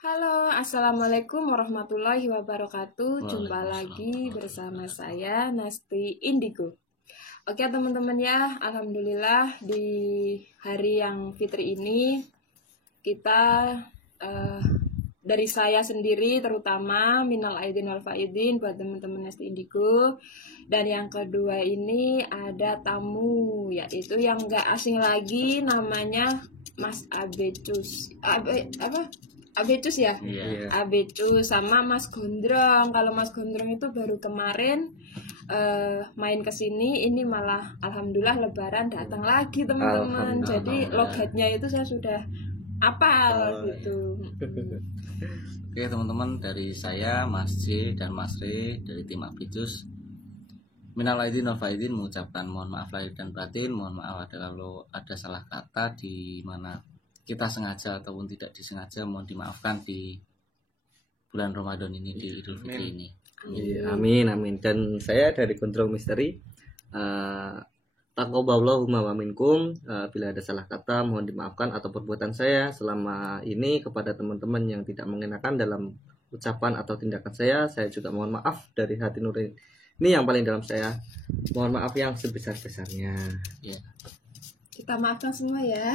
Halo, Assalamualaikum warahmatullahi wabarakatuh. Jumpa lagi bersama saya Nasti Indigo. Oke teman-teman ya, Alhamdulillah di hari yang fitri ini kita dari saya sendiri terutama minal aidin wal faidin buat teman-teman Nasti Indigo. Dan yang kedua ini ada tamu, yaitu yang gak asing lagi, namanya Mas Abecus. Abecus ya? Iya. Abecus sama Mas Gondrong. Kalau Mas Gondrong itu baru kemarin main ke sini, ini malah alhamdulillah lebaran datang lagi teman-teman. Jadi logatnya itu saya sudah hafal gitu. Oke teman-teman, dari saya Mas J dan Mas Re dari tim Abecus, minal aidin wal faidin mengucapkan mohon maaf lahir dan batin. Mohon maaf kalau ada salah kata di mana kita sengaja ataupun tidak disengaja, mohon dimaafkan di bulan Ramadan ini, di Idul Fitri ini. Amin. Dan saya dari Kontrol Misteri, taqabbalallahu wa minkum. Bila ada salah kata mohon dimaafkan, atau perbuatan saya selama ini kepada teman-teman yang tidak mengenakan dalam ucapan atau tindakan saya juga mohon maaf dari hati nurani ini yang paling dalam saya. Mohon maaf yang sebesar-besarnya. Ya. Kita maafkan semua ya.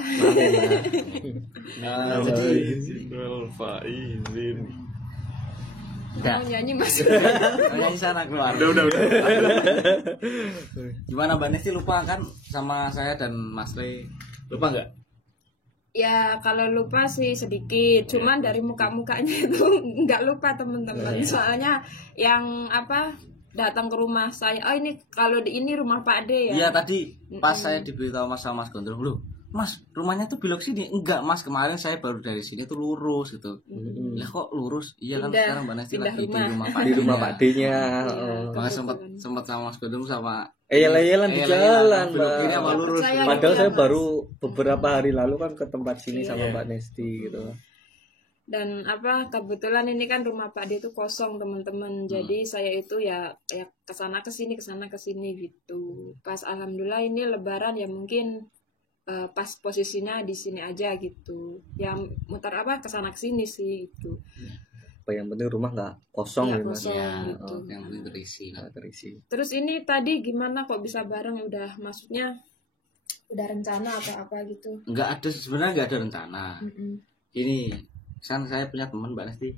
Mau nyanyi Mas? Nyanyi sana keluar. Udah. Gimana Mbak Nesti, lupa kan sama saya dan Mas Re? Lupa nggak? Ya kalau lupa sih sedikit, cuman dari muka-mukanya itu nggak lupa teman-teman. Soalnya yang datang ke rumah saya, oh ini kalau di ini rumah Pak D ya. Iya, tadi pas saya diberitahu sama Mas Gondrong, loh Mas, rumahnya tuh belok sini. Enggak Mas, kemarin saya baru dari sini tuh lurus gitu. Lah kok lurus? Iya kan sekarang Mbak Nesti lagi di rumah Pak D. Di rumah Pak D-nya. Makanya sempat sama Mas Gondrong sama Yayalan di jalan, belok kiri Mbak. sama lurus. Padahal saya baru beberapa hari lalu kan ke tempat sini sama Mbak Nesti gitu. Dan kebetulan ini kan rumah Pak D itu kosong teman-teman. Jadi saya itu ya kesana kesini gitu. Pas alhamdulillah ini lebaran ya mungkin pas posisinya di sini aja gitu. Yang muter kesana kesini sih gitu. Yang penting rumah nggak kosong Ya, ya, Mas. kosong Ya, gitu. yang penting terisi. Terus ini tadi gimana kok bisa bareng, maksudnya udah rencana atau apa gitu? Sebenarnya nggak ada rencana. Ini kan saya punya teman Mbak Nesti.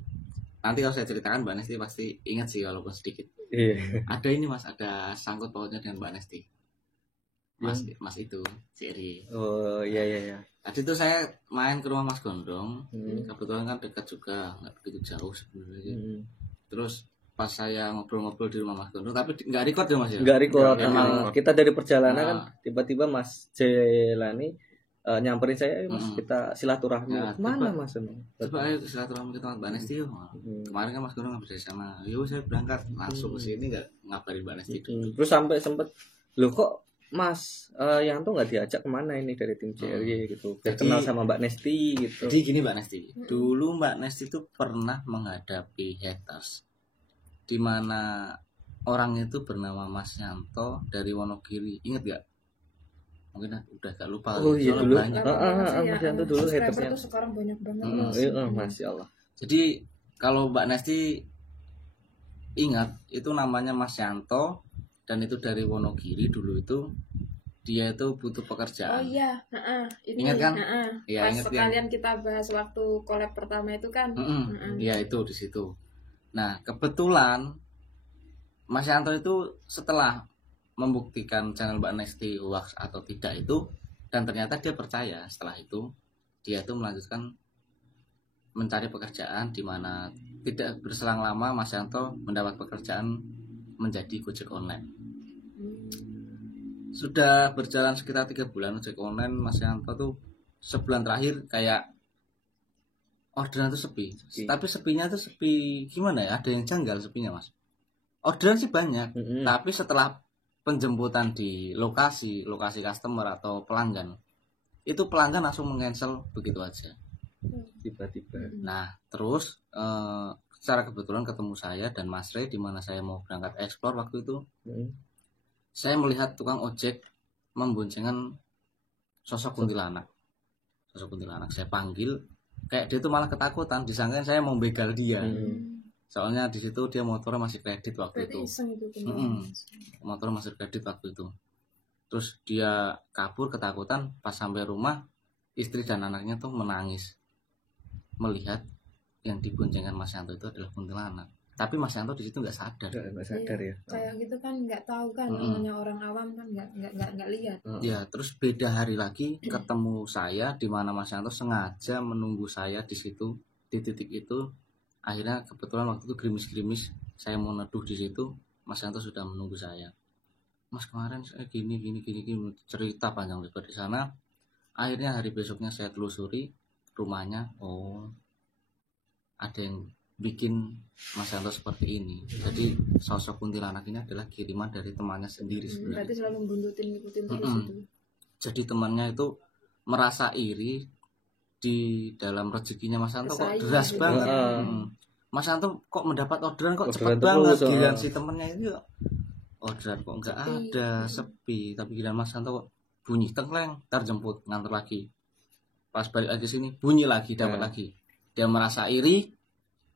Nanti kalau saya ceritakan Mbak Nesti pasti ingat sih walaupun sedikit. Iya. Ada ini Mas, ada sangkut pautnya dengan Mbak Nesti. Mas itu, si Eri. Oh iya. Tadi tuh saya main ke rumah Mas Gondrong. Kebetulan kan dekat juga, nggak begitu jauh sebenarnya. Terus pas saya ngobrol-ngobrol di rumah Mas Gondrong, tapi nggak record ya Mas ya? Nggak record. Kita dari perjalanan kan tiba-tiba Mas Jelani nyamperin saya, Mas, kita silaturahmi. Mana Mas? Coba ayo silaturahmi ke Mbak Nesti yuk. Kemarin kan Mas Gondrong nggak bisa sama. Yuk saya berangkat langsung ke sini, nggak ngabarin Mbak Nesti dulu. Terus sampai sempet, loh kok Mas Yanto nggak diajak kemana ini dari tim CRY gitu, biar kenal sama Mbak Nesti gitu. Jadi gini Mbak Nesti, dulu Mbak Nesti itu pernah menghadapi haters, di mana orang itu bernama Mas Yanto dari Wonogiri, inget gak? Mungkin udah gak lupa. Oh iya dulu. Banyak. Mas Yanto dulu hatersnya. Itu sekarang banyak banget. Masya Allah. Jadi kalau Mbak Nesti ingat, itu namanya Mas Yanto. Dan itu dari Wonogiri dulu itu, dia itu butuh pekerjaan. Oh iya, ingat kan? Iya, ingat sekalian kita bahas waktu collab pertama itu kan. Iya itu di situ. Nah kebetulan Mas Yanto itu setelah membuktikan channel Mbak Nesti hoax atau tidak itu, dan ternyata dia percaya, setelah itu dia tuh melanjutkan mencari pekerjaan, di mana tidak berselang lama Mas Yanto mendapat pekerjaan menjadi Gojek online. Sudah berjalan sekitar 3 bulan ojek online. Mas Yanto tuh sebulan terakhir kayak orderan tuh sepi. Tapi sepinya tuh sepi gimana ya, ada yang janggal sepinya Mas. Orderan sih banyak, tapi setelah penjemputan di lokasi customer atau pelanggan, itu pelanggan langsung meng-cancel begitu aja tiba-tiba. Nah terus secara kebetulan ketemu saya dan Mas Re, di mana saya mau berangkat ekspor waktu itu. Saya melihat tukang ojek memboncengkan sosok kuntilanak. Saya panggil, kayak dia tuh malah ketakutan, disangka saya mau begal dia. Soalnya di situ dia motornya masih kredit waktu Berarti itu. iseng itu Motor masih kredit waktu itu. Terus dia kabur ketakutan, pas sampai rumah istri dan anaknya tuh menangis melihat yang diboncengkan Mas Yanto itu adalah kuntilanak. Tapi Mas Yanto di situ nggak sadar. Nggak sadar ya. kayak gitu kan nggak tahu kan, namanya orang awam kan nggak lihat. Ya, terus beda hari lagi ketemu saya di mana Mas Yanto sengaja menunggu saya di situ di titik itu. Akhirnya kebetulan waktu itu gerimis-gerimis, saya mau neduh di situ, Mas Yanto sudah menunggu saya. Mas kemarin saya gini cerita panjang lebar di sana. Akhirnya hari besoknya saya telusuri rumahnya, oh ada yang bikin Mas Yanto seperti ini. Jadi sosok kuntilanak ini adalah kiriman dari temannya sendiri sebenarnya. Berarti selalu buntutin ngikutin terus itu. Jadi temannya itu merasa iri di dalam rezekinya Mas Yanto kok Bersaing deras gitu. banget. Mas Yanto kok mendapat orderan kok cepat Orderan banget. terus, Giliran si temennya itu orderan kok nggak Sepi. ada, sepi. Tapi giliran Mas Yanto kok bunyi tengkleng, ntar jemput nganter lagi. Pas balik lagi sini bunyi lagi, dapat lagi. Dia merasa iri,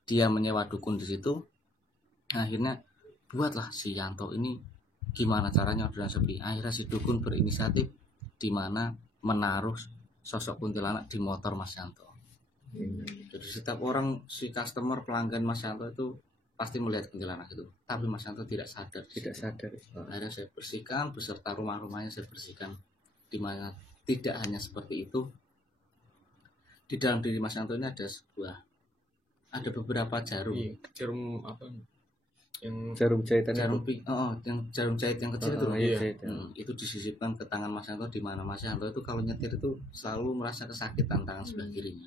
dia menyewa dukun di situ. Akhirnya buatlah si Yanto ini gimana caranya orderan sepi. Akhirnya si dukun berinisiatif di mana menaruh sosok kuntilanak di motor Mas Yanto. Jadi setiap orang, si customer pelanggan Mas Yanto itu pasti melihat kuntilanak itu, tapi Mas Yanto tidak sadar. Tidak sadar. Akhirnya saya bersihkan beserta rumah-rumahnya, saya bersihkan, di mana tidak hanya seperti itu. Di dalam diri Mas Yanto ini ada beberapa jarum. Iya, jarum apa yang Jarum jahitan Jarum itu. yang jarum jahit yang kecil itu. Iya, iya. jahitan. Itu disisipkan ke tangan Mas Yanto, di mana Mas Yanto itu kalau nyetir itu selalu merasa kesakitan tangan sebelah kirinya.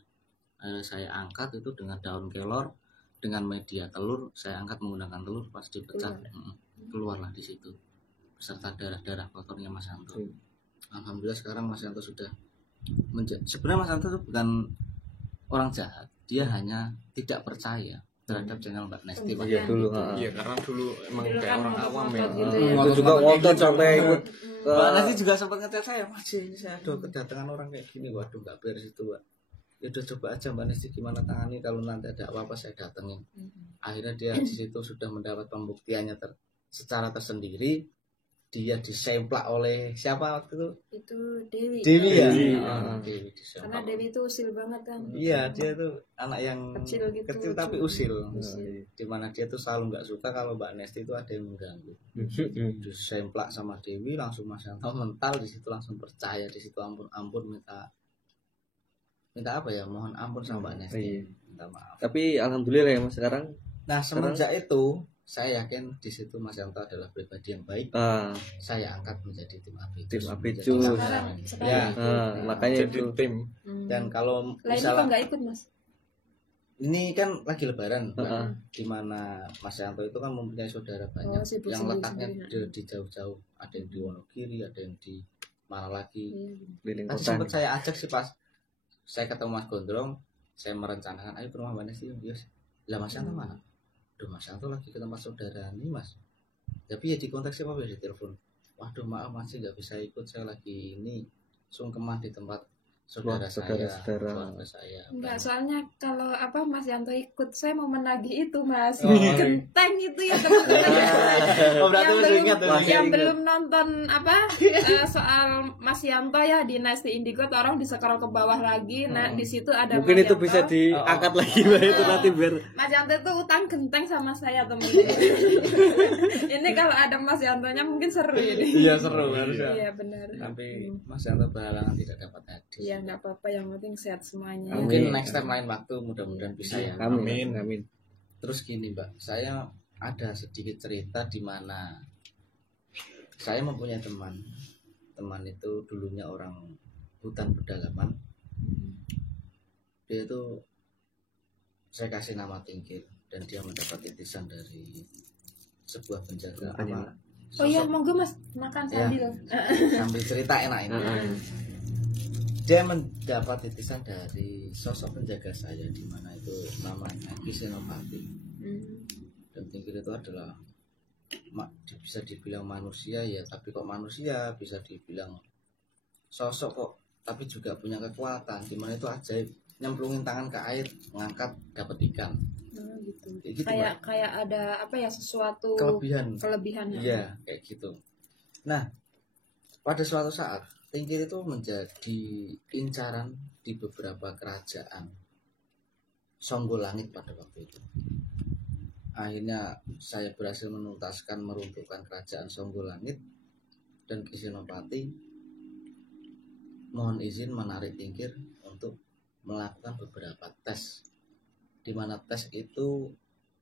Saya angkat itu dengan daun kelor, dengan media telur, saya angkat menggunakan telur, pas dipecah keluarlah di situ beserta darah-darah kotornya Mas Yanto. Alhamdulillah sekarang Mas Yanto sudah sebenarnya Mas Yanto itu bukan orang jahat, dia hanya tidak percaya terhadap channel Mbak Nesti. Iya dulu. iya karena dulu emang Dulu kayak kan orang awam ya. ngotot gitu ya. Itu juga ngotot sampai ikut Mbak Nesti juga sempat ngecat saya, Mas ini saya ada kedatangan orang kayak gini, waduh nggak beres itu Mbak. Ya udah coba aja Mbak Nesti gimana tangani, kalau nanti ada apa-apa saya datengin. Akhirnya dia di situ sudah mendapat pembuktiannya secara tersendiri. Dia disemplak oleh siapa waktu itu? Itu Dewi. Dewi ya. Karena Dewi disemplak. Dewi itu usil banget kan. Iya, dia tuh anak yang Kecil gitu, tapi usil. Usil. Dimana dia tuh selalu nggak suka kalau Mbak Nesti itu ada yang mengganggu. Disemplak sama Dewi, langsung Mas Yanto mental di situ, langsung percaya di situ, ampun minta apa ya, mohon ampun sama Mbak Nesti, minta maaf. Tapi alhamdulillah ya Mas sekarang. Nah semenjak itu saya yakin di situ Mas Yanto adalah pribadi yang baik. Saya angkat menjadi tim Abicus. Tim Abicus. Sekarang Ya. Makanya Jadi itu. tim. Dan kalau Lainnya kok misalnya nggak ikut Mas? ini kan lagi Lebaran, di mana Mas Yanto itu kan mempunyai saudara banyak sibuk yang letaknya sendiri-sendiri. di jauh-jauh, ada yang di Wonogiri, ada yang di mana lagi. Keliling Tadi kota. sempat saya ajak sih pas saya ketemu Mas Gondrong, saya merencanakan ayo ke rumah Mbak Nesti. Lah Mas Yanto mana? Duh Mas Yanto lagi ke tempat saudara nih Mas. Tapi ya di kontak siapa ya, di telepon. Waduh maaf masih nggak bisa ikut, saya lagi ini sungkeman di tempat saudara saya. Keluarga saya. Enggak, soalnya kalau Mas Yanto ikut, saya mau menagih itu Mas. Oh, Genteng itu ya teman-teman. Oh berarti yang masih belum, ingat ya? yang belum nonton soal Mas Yanto ya di Nesti Indigo, tolong di scroll ke bawah lagi. Nah di situ ada Mungkin Mas itu Yanto. bisa diangkat lagi Mbak, itu nanti biar. Mas Yanto itu utang genteng sama saya teman-teman. Ini kalau ada Mas Yantonya mungkin seru ini. Iya seru harusnya. Iya benar. Tapi Mas Yanto berhalangan tidak dapat hadir. Iya nggak apa-apa, yang penting sehat semuanya. Mungkin next time lain waktu mudah-mudahan bisa ya. Amin. Amin. Terus gini Mbak, saya ada sedikit cerita di mana saya mempunyai teman itu dulunya orang hutan pedalaman. Dia itu saya kasih nama Tingkir, dan dia mendapat titisan dari sebuah penjaga apa. Oh iya, monggo Mas, makan Ya. sambil. Sambil cerita enak ini. Dia mendapat titisan dari sosok penjaga saya, di mana itu namanya Ki Senopati. Dan Tingkir itu adalah bisa dibilang manusia ya, tapi kok manusia, bisa dibilang sosok kok, tapi juga punya kekuatan, di mana itu ajaib. nyemplungin tangan ke air, ngangkat dapat ikan. Gitu. Kayak gitu, Kayak ada apa ya, sesuatu Kelebihan. Iya, kayak gitu. Nah, pada suatu saat tingkir itu menjadi incaran di beberapa kerajaan Songgolangit pada waktu itu. Akhirnya saya berhasil menuntaskan, meruntuhkan kerajaan Songgolangit, dan Ki Senopati mohon izin menarik tingkir untuk melakukan beberapa tes, di mana tes itu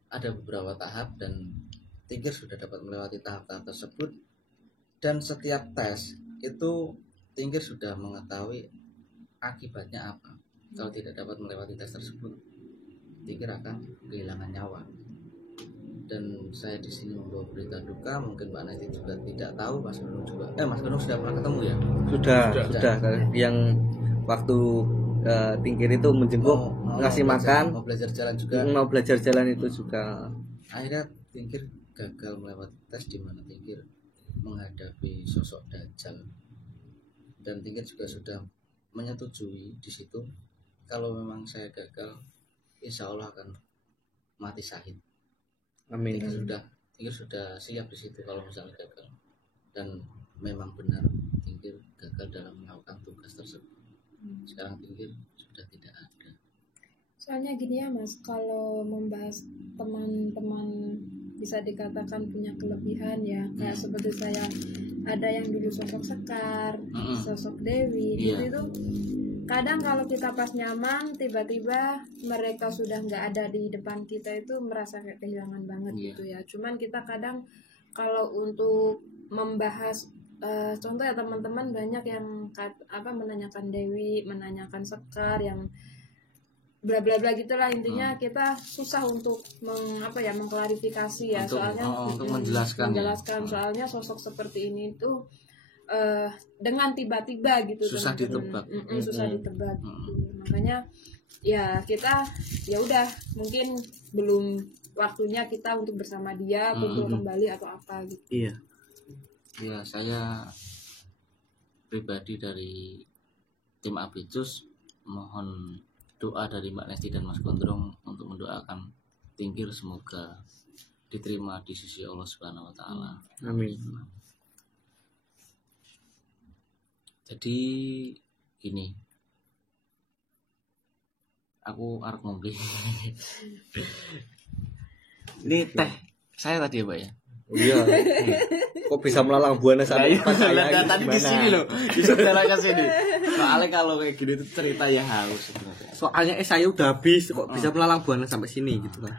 ada beberapa tahap dan tingkir sudah dapat melewati tahap-tahap tersebut. Dan setiap tes itu tingkir sudah mengetahui akibatnya apa. Kalau tidak dapat melewati tes tersebut, tingkir akan kehilangan nyawa. Dan saya di sini membawa berita duka, mungkin Mbak Neti juga tidak tahu. Mas Gunung sudah pernah ketemu ya? Sudah. Yang waktu tingkir itu menjenguk, ngasih makan, mau belajar jalan juga. Mau belajar jalan itu juga. Akhirnya tingkir gagal melewati tes, di mana tingkir menghadapi sosok Dajjal. Dan tingkir juga sudah menyetujui di situ kalau memang saya gagal, insya Allah akan mati syahid. Amin. Tingkir sudah siap di situ kalau misalnya gagal. Dan memang benar tingkir gagal dalam melakukan tugas tersebut. Sekarang tingkir sudah tidak ada. Soalnya gini ya Mas, kalau membahas teman-teman bisa dikatakan punya kelebihan ya, kayak seperti saya, ada yang dulu sosok Sekar, sosok Dewi, itu kadang kalau kita pas nyaman, tiba-tiba mereka sudah nggak ada di depan kita, itu merasa kayak kehilangan banget gitu ya. Cuman kita kadang kalau untuk membahas contoh ya, teman-teman banyak yang menanyakan Dewi, menanyakan Sekar, yang bla bla bla gitulah, intinya kita susah untuk mengklarifikasi ya, soalnya untuk menjelaskan soalnya sosok seperti ini tuh dengan tiba-tiba gitu susah ditebak. Susah ditebak gitu. Makanya ya kita ya udah, mungkin belum waktunya kita untuk bersama dia, kumpul kembali atau apa gitu. Iya. Ya, saya pribadi dari tim Abicus mohon doa dari Mbak Nesti dan Mas Gondrong untuk mendoakan tingkir semoga diterima di sisi Allah Subhanahu wa taala. Amin. Jadi gini, aku arep ngombe. Ini teh saya tadi ya, Pak ya. Iya. Kok bisa melalang buana sampai tadi di sini loh. Bisa jalan ke sini. Soalnya kalau kayak gini tuh cerita ya harus sebenarnya. Soalnya saya udah habis, kok bisa melalang buana sampai sini gitu kan.